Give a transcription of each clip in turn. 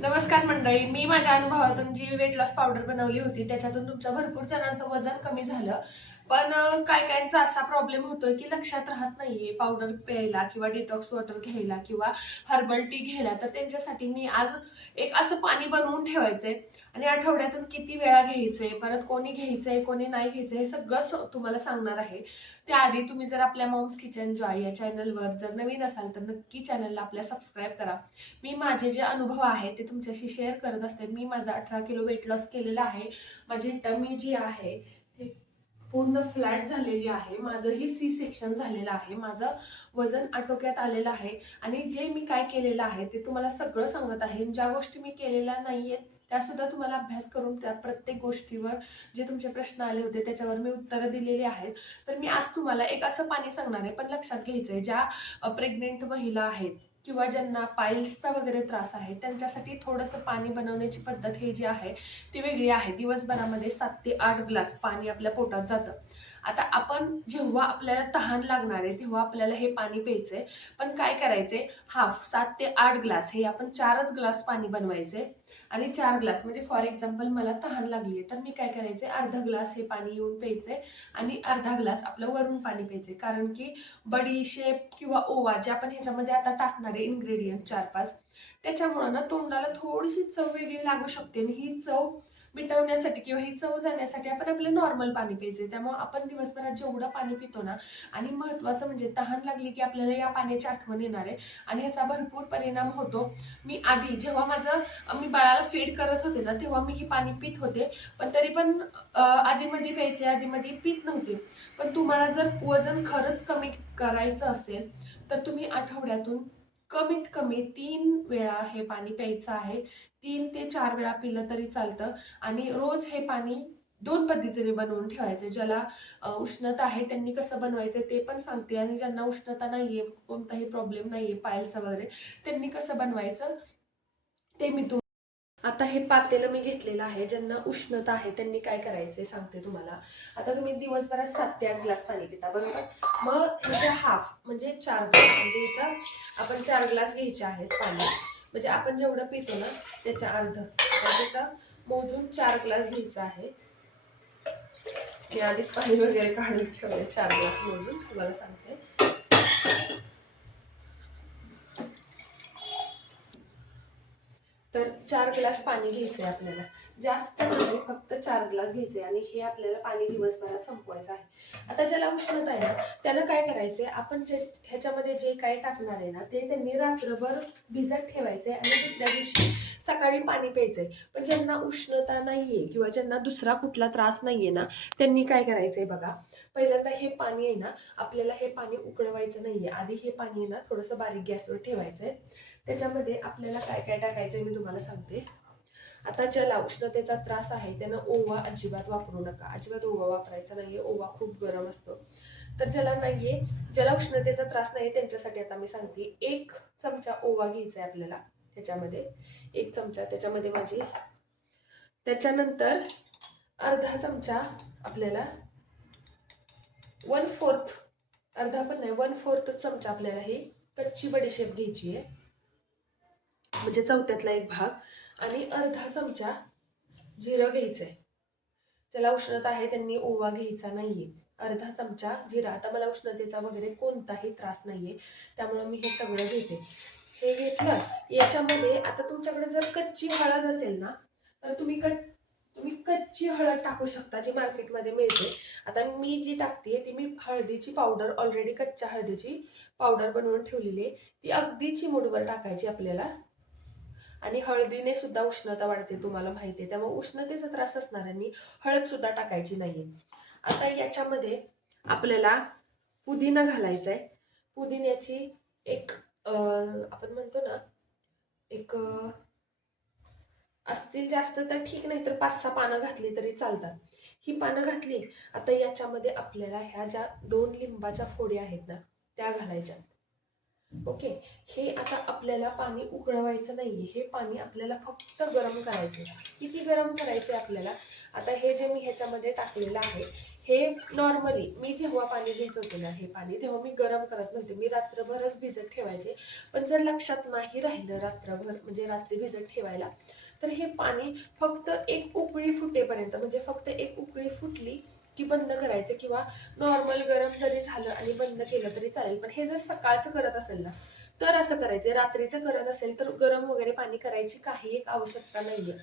नमस्कार मंडळी, मी माझ्या अनुभवातून जी वेट लॉस पावडर बनवली होती त्याच्यातून तुमच्या भरपूर जणांचं वजन कमी झालं. पण काय कायांचा असा प्रॉब्लेम होतोय की लक्षात राहत नाहीये पावडर प्यायला किंवा डिटॉक्स वॉटर घ्यायला किंवा हर्बल टी घ्यायला. तर त्यांच्यासाठी मी आज एक असं पाणी बनवून ठेवायचंय आणि आठवड्यातून किती वेळा घ्यायचंय, परत कोणी घ्यायचंय कोणी नाही घ्यायचंय हे सगळं तुम्हाला सांगणार आहे. त्याआधी तुम्ही जर आपल्या मॉम्स किचन जॉय या चॅनलवर जर नवीन असाल तर नक्की चॅनलला आपल्या सबस्क्राईब करा. मी माझे जे अनुभव आहेत ते तुमच्याशी शेअर करत असते. मी माझा 18 किलो वेट लॉस केलेला आहे. माझी टमी जी आहे ती पूर्ण फ्लॅट झालेली आहे. माझंही सी सेक्शन झालेलं आहे. माझं वजन आटोक्यात आलेलं आहे आणि जे मी काय केलेलं आहे ते तुम्हाला सगळं सांगत आहे. ज्या गोष्टी मी केलेल्या नाहीयेत त्या सुद्धा तुम्हाला अभ्यास करून त्या प्रत्येक गोष्टीवर जे तुमचे प्रश्न आले होते त्याच्यावर मी उत्तरं दिलेली आहेत. तर मी आज तुम्हाला एक असं पाणी सांगणार आहे, पण लक्षात घ्यायचंय ज्या प्रेग्नेंट महिला आहेत किंवा ज्यांना पाईल्सचा वगैरे त्रास आहे त्यांच्यासाठी थोडंसं पाणी बनवण्याची पद्धत ही जी आहे ती वेगळी आहे. दिवसभरामध्ये 7 ते 8 ग्लास पाणी आपल्या पोटात जातं. आता आपण जेव्हा आपल्याला तहान लागणार आहे तेव्हा आपल्याला हे पाणी प्यायचंय. पण काय करायचंय, हाफ 7 ते 8 ग्लास हे आपण 4च ग्लास पाणी बनवायचे आणि 4 ग्लास म्हणजे फॉर एक्झाम्पल मला तहान लागली आहे तर मी काय करायचे, अर्धा ग्लास हे पाणी येऊन प्यायचे आणि अर्धा ग्लास आपलं वरून पाणी प्यायचे. कारण की बडीशेप किंवा ओवा जे आपण ह्याच्यामध्ये आता टाकणारे इन्ग्रेडियंट 4-5 त्याच्यामुळं ना तोंडाला थोडीशी चव वेगळी लागू शकते आणि ही चव मिटवण्यासाठी किंवा ही चव जाण्यासाठी आपण आपलं नॉर्मल पाणी प्यायचे. त्यामुळे आपण दिवसभरात जेवढं पाणी पितो ना, आणि महत्त्वाचं म्हणजे तहान लागली की आपल्याला या पाण्याची आठवण येणार आहे आणि ह्याचा भरपूर परिणाम होतो. मी आधी जेव्हा मी बाळाला फीड करत होते ना तेव्हा मी ही पाणी पित होते, पण तरी पण आधीमध्ये प्यायचे, आधीमध्ये पित नव्हते. पण तुम्हाला जर वजन खरंच कमी करायचं असेल तर तुम्ही आठवड्यातून कमीत कमी 3 वेळा हे पाणी प्यायचं आहे. 3 ते 4 वेळा पिलं तरी चालतं आणि रोज हे पाणी 2 पद्धतीने बनवून ठेवायचे. ज्याला उष्णता आहे त्यांनी कसं बनवायचं ते पण सांगते आणि ज्यांना उष्णता नाहीये, कोणताही प्रॉब्लेम नाहीये पायल्सचा वगैरे, त्यांनी कसं बनवायचं ते मी आता हे पातेलं मी घेतलेलं आहे. ज्यांना उष्णता आहे त्यांनी काय करायचे सांगते तुम्हाला. आता तुम्ही दिवसभरात 7 ते 8 ग्लास पाणी पिता, बरोबर? मग ह्याच्या हाफ म्हणजे 4 ग्लास, म्हणजे इथं आपण 4 ग्लास घ्यायचे आहेत पाणी. म्हणजे आपण जेवढं पितो ना त्याच्या अर्ध, म्हणजे इथं मोजून 4 ग्लास घ्यायचं आहे. मी आधीच पाणी वगैरे काढून ठेवले 4 ग्लास मोजून तुम्हाला सांगते. तर 4 ग्लास पाणी घ्यायचंय आपल्याला. जास्त नाही, फक्त 4 ग्लास घ्यायचे आणि हे आपल्याला पाणी दिवसभरात संपवायचं आहे. आता ज्याला उष्णता आहे ना त्यानं काय करायचंय, आपण जे ह्याच्यामध्ये जे काय टाकणार आहे ना ते त्यांनी रात्रभर भिजत ठेवायचे आणि दुसऱ्या दिवशी सकाळी पाणी प्यायचंय. पण ज्यांना उष्णता नाहीये किंवा ज्यांना दुसरा कुठला त्रास नाहीये ना त्यांनी काय करायचंय बघा. पहिल्यांदा हे पाणी आहे ना, आपल्याला हे पाणी उकळवायचं नाहीये. आधी हे पाणी आहे ना थोडंसं बारीक गॅसवर ठेवायचंय. त्याच्यामध्ये आपल्याला काय काय टाकायचंय मी तुम्हाला सांगते. आता ज्याला उष्णतेचा त्रास आहे त्यानं ओवा अजिबात वापरू नका. अजिबात ओवा वापरायचा नाहीये, ओवा खूप गरम असतो. तर ज्याला नाहीये, ज्याला उष्णतेचा त्रास नाही त्यांच्यासाठी आता मी सांगते. 1 चमचा ओवा घ्यायचा आहे आपल्याला त्याच्यामध्ये, 1 चमचा त्याच्यामध्ये माझी. त्याच्यानंतर अर्धा चमचा आपल्याला 1/4, अर्धा पण नाही 1/4 चमचा आपल्याला ही कच्ची बडीशेप घ्यायची आहे, म्हणजे चौथ्यातला 1 भाग. आणि अर्धा चमचा जिरं घ्यायचंय. ज्याला उष्णता आहे त्यांनी ओवा घ्यायचा नाहीये. अर्धा चमचा जिरा. आता मला उष्णतेचा वगैरे कोणताही त्रास नाहीये त्यामुळे मी हे सगळं घेते. हे घेतलं याच्यामध्ये. आता तुमच्याकडे जर कच्ची हळद असेल ना तर तुम्ही कच्ची हळद टाकू शकता जी मार्केटमध्ये मिळते. आता मी जी टाकते ती मी हळदीची पावडर, ऑलरेडी कच्च्या हळदीची पावडर बनवून ठेवलेली आहे. ती अगदी चिमूटभर टाकायची आपल्याला. आणि हळदीने सुद्धा उष्णता वाढते, तुम्हाला माहिती आहे. त्यामुळे उष्णतेचा त्रास असणाऱ्यांनी हळद सुद्धा टाकायची नाहीये. आता याच्यामध्ये आपल्याला पुदिना घालायचा आहे. पुदिन्याची एक आपण म्हणतो ना, एक असतील जास्त तर ठीक, नाही तर 5-6 पानं घातली तरी चालतात. ही पानं घातली. आता याच्यामध्ये आपल्याला ह्या ज्या 2 लिंबाच्या फोडी आहेत ना त्या घालायच्या. ओके. हे आता आपल्याला पाणी उकळवायचं नाहीये. हे पाणी आपल्याला फक्त गरम करायचं. किती गरम करायचे आपल्याला, आता हे जे मी ह्याच्यामध्ये टाकलेलं आहे हे नॉर्मली मी जेव्हा पाणी घेत होते ना, हे पाणी तेव्हा मी गरम करत नव्हते, मी रात्रभरच भिजत ठेवायचे. पण जर लक्षात नाही राहिलं रात्रभर म्हणजे रात्री भिजत ठेवायला, तर हे पाणी फक्त एक उकळी फुटेपर्यंत, म्हणजे फक्त एक उकळी फुटली की बंद करायचं, किंवा नॉर्मल गरम जरी झालं आणि बंद केलं तरी चालेल. पण हे जर सकाळचं करत असेल ना, तर असं करायचं. रात्रीचं करत असेल तर गरम वगैरे पाणी करायची काही एक आवश्यकता नाहीये.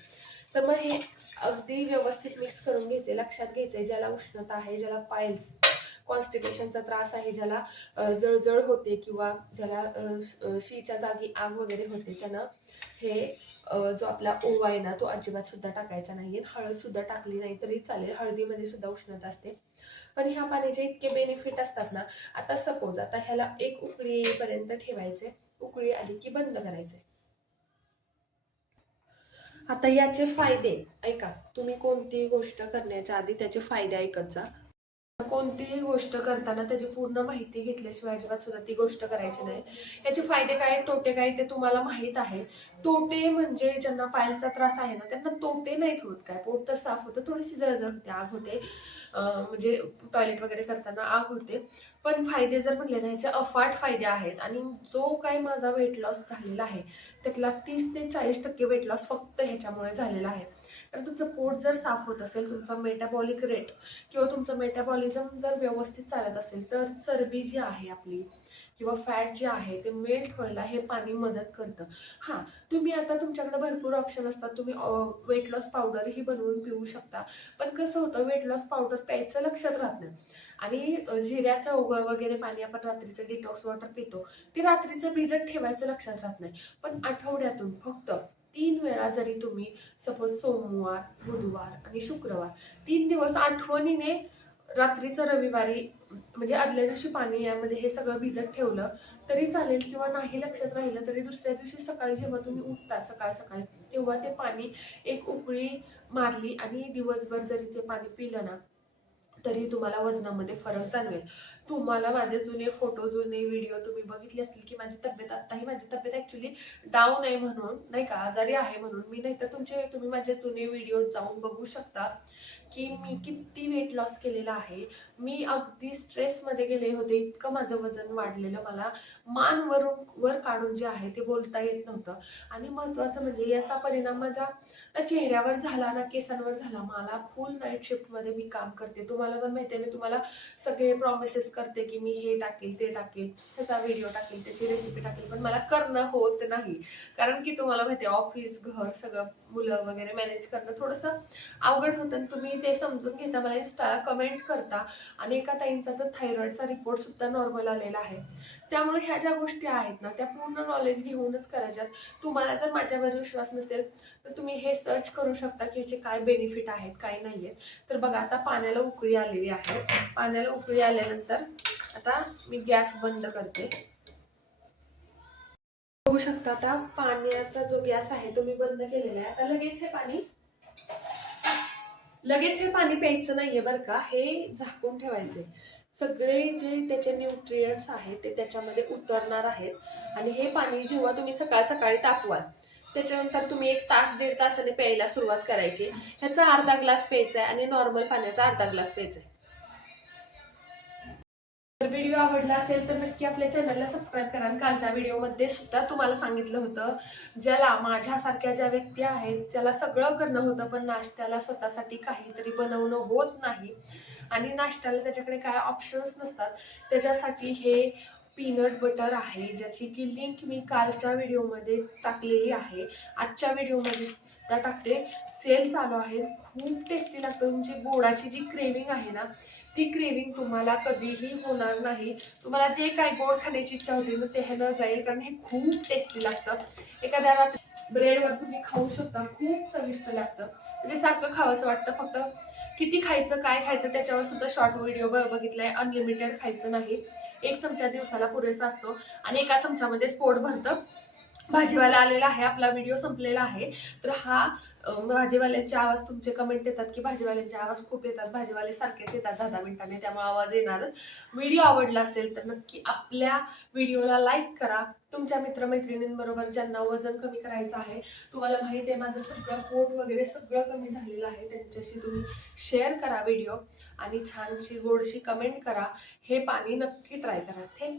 तर मग हे अगदी व्यवस्थित मिक्स करून घ्यायचे. लक्षात घ्यायचंय, ज्याला उष्णता आहे, ज्याला पायल्स कॉन्स्टिपेशनचा त्रास आहे, ज्याला जळजळ होते, किंवा ज्याला शीच्या जागी आग वगैरे होते, त्यांना हे जो आपला ओवा आहे ना, तो अजिबात सुद्धा टाकायचा नाहीये. हळद सुद्धा टाकली नाही तरी चालेल, हळदीमध्ये सुद्धा उष्णता असते. पण ह्या पाण्याचे इतके बेनिफिट असतात ना. आता सपोज आता ह्याला एक उकळी येईपर्यंत ठेवायचे, उकळी आली की बंद करायचे. आता याचे फायदे ऐका, तुम्ही कोणतीही गोष्ट करण्याच्या आधी त्याचे फायदे ऐकत जा. कोणतीही गोष्ट करताना त्याची पूर्ण माहिती घेतल्याशिवाय अजिबात सुद्धा ती गोष्ट करायची नाही. याचे फायदे काय, तोटे काय ते तुम्हाला माहित आहे. तोटे म्हणजे ज्यांना पायलचा त्रास आहे ना, त्यांना तोटे नाहीत होत काय, पोट तर साफ होतं, थोडीशी जळजळ होते, आग होते, म्हणजे टॉयलेट वगैरे करताना आग होते. पण फायदे जर म्हटले ना, ह्याचे अफाट फायदे आहेत. आणि जो काही माझा वेट लॉस झालेला आहे त्यातला 30 ते 40% वेट लॉस फक्त ह्याच्यामुळे झालेला आहे. कारण तुमचं पोट जर साफ होत असेल, तुमचा मेटाबॉलिक रेट किंवा तुमचं मेटाबॉलिझम जर व्यवस्थित चालत असेल, तर चरबी जी आहे आपली किंवा फॅट जे आहे ते मेल्ट व्हायला हे पाणी मदत करतं. हां, तुम्ही आता तुमच्याकडे भरपूर ऑप्शन असतात, तुम्ही वेट लॉस पावडरही बनवून पिऊ शकता. पण कसं होतं, वेट लॉस पावडर प्यायचं लक्षात राहत नाही. आणि जिऱ्याचं वगैरे पाणी आपण रात्रीचं डिटॉक्स वॉटर पितो, ते रात्रीचं भिजत ठेवायचं लक्षात राहत नाही. पण आठवड्यातून फक्त 3 वेळा जरी तुम्ही सपोज सोमवार, बुधवार आणि शुक्रवार 3 दिवस आठवणीने रात्रीचं रविवारी म्हणजे आदल्या दिवशी पाणी यामध्ये हे सगळं भिजत ठेवलं तरी चालेल, किंवा नाही लक्षात राहिलं तरी दुसऱ्या दिवशी सकाळी जेव्हा तुम्ही उठता सकाळ सकाळी, तेव्हा ते पाणी एक उकळी मारली आणि दिवसभर जरी ते पाणी पिलं ना, तरी तुम्हाला वजनामध्ये फरक जाणवेल. तुम्हाला माझे जुने फोटो, जुने व्हिडिओ तुम्ही बघितले असतील की माझी तब्येत, आत्ताही माझी तब्येत ॲक्च्युली डाऊन आहे म्हणून, नाही का, आजारी आहे म्हणून मी, नाही तर तुम्ही माझे जुने व्हिडिओ जाऊन बघू शकता की मी किती वेट लॉस केलेला आहे. मी अगदी स्ट्रेसमध्ये गेले होते, इतकं माझं वजन वाढलेलं, मला मान वर काढून जे आहे ते बोलता येत नव्हतं. आणि महत्त्वाचं म्हणजे याचा परिणाम माझ्या ना चेहऱ्यावर झाला ना केसांवर झाला. मला फुल नाईट शिफ्टमध्ये मी काम करते, तुम्हाला पण माहिती आहे. मी तुम्हाला सगळे प्रॉमिसेस करते की मी हे टाकेल, ते टाकेल, ह्याचा व्हिडिओ टाकेल, त्याची रेसिपी टाकेल, पण मला करणं होत नाही. कारण की तुम्हाला माहिती आहे, ऑफिस, घर, सगळं, मुलं वगैरे मॅनेज करणं थोडंसं अवघड होतं. आणि तुम्ही ते समजून घेता, मला इंस्टाला कमेंट करता. आणि एका ताईंचा तर थायरॉइडचा रिपोर्ट सुद्धा नॉर्मल आलेला आहे. त्यामुळे ह्या ज्या गोष्टी आहेत ना, त्या पूर्ण नॉलेज घेऊनच करायच्यात. तुम्हाला जर माझ्यावर विश्वास नसेल तर तुम्ही हे सर्च करू शकता की ह्याचे काय बेनिफिट आहेत, काय नाही आहेत. तर बघा, आता पाण्याला उकळी आलेली आहे. पाण्याला उकळी आल्यानंतर आता मी गॅस बंद करते. बघू शकता, आता पाण्याचा जो गॅस आहे तो मी बंद केलेला आहे. आता लगेच हे पाणी प्यायचं नाहीये बरं का, हे झाकून ठेवायचे. सगळे जे त्याचे न्यूट्रियंट्स आहेत ते त्याच्यामध्ये उतरणार आहेत. आणि हे पाणी जेव्हा तुम्ही सकाळ सकाळी तापवाल, त्याच्यानंतर तुम्ही 1 तास 1.5 तासाने प्यायला सुरुवात करायची. ह्याचा अर्धा ग्लास प्यायचा आहे आणि नॉर्मल पाण्याचा अर्धा ग्लास प्यायचा आहे. जर व्हिडिओ आवडला असेल तर नक्की आपल्या चॅनलला सबस्क्राईब करा. आणि कालच्या व्हिडिओमध्ये सुद्धा तुम्हाला सांगितलं होतं, ज्याला माझ्यासारख्या ज्या व्यक्ती आहेत, ज्याला सगळं करणं होतं पण नाश्त्याला स्वतःसाठी काहीतरी बनवणं होत नाही, आणि नाश्त्याला त्याच्याकडे काय ऑप्शन्स नसतात, त्याच्यासाठी हे पीनट बटर आहे, ज्याची की लिंक मी कालच्या व्हिडिओमध्ये टाकलेली आहे, आजच्या व्हिडिओमध्ये सुद्धा टाकते. सेल चालू आहे, खूप टेस्टी लागतं. तुमची गोडाची जी क्रेविंग आहे ना, ती क्रेविंग तुम्हाला कधीही होणार नाही. तुम्हाला जे काय गोड खाण्याची इच्छा होती ना, ते ह्यानं जाईल, कारण हे खूप टेस्टी लागतं. एखाद्या रात्री ब्रेडवर तुम्ही खाऊ शकता, खूप चविष्ट लागतं. म्हणजे सारखं खावंसं वाटतं. फक्त किती खायचं, काय खायचं त्याच्यावर सुद्धा शॉर्ट व्हिडिओ बघितलाय. अनलिमिटेड खायचं नाही, 1 चमचा दिवसाला पुरेसा असतो आणि एका चमच्यामध्येच पोट भरतं. भाजीवाला आलेला आहे, आपला व्हिडिओ संपलेला आहे. तर हा भाजीवाल्यांचे आवाज, तुमचे कमेंट येतात की भाजीवाल्यांचे आवाज खूप येतात, भाजीवाले सारखेच येतात 10-10 मिनिटांनी, त्यामुळे आवाज येणारच. व्हिडिओ आवडला असेल तर नक्की आपल्या व्हिडिओला लाईक करा. तुमच्या मित्रमैत्रिणींबरोबर ज्यांना वजन कमी करायचं आहे, तुम्हाला माहिती आहे माझं सगळं पोट वगैरे सगळं कमी झालेलं आहे, त्यांच्याशी तुम्ही शेअर करा व्हिडिओ आणि छानशी गोडशी कमेंट करा. हे पाणी नक्की ट्राय करा. थँक्यू.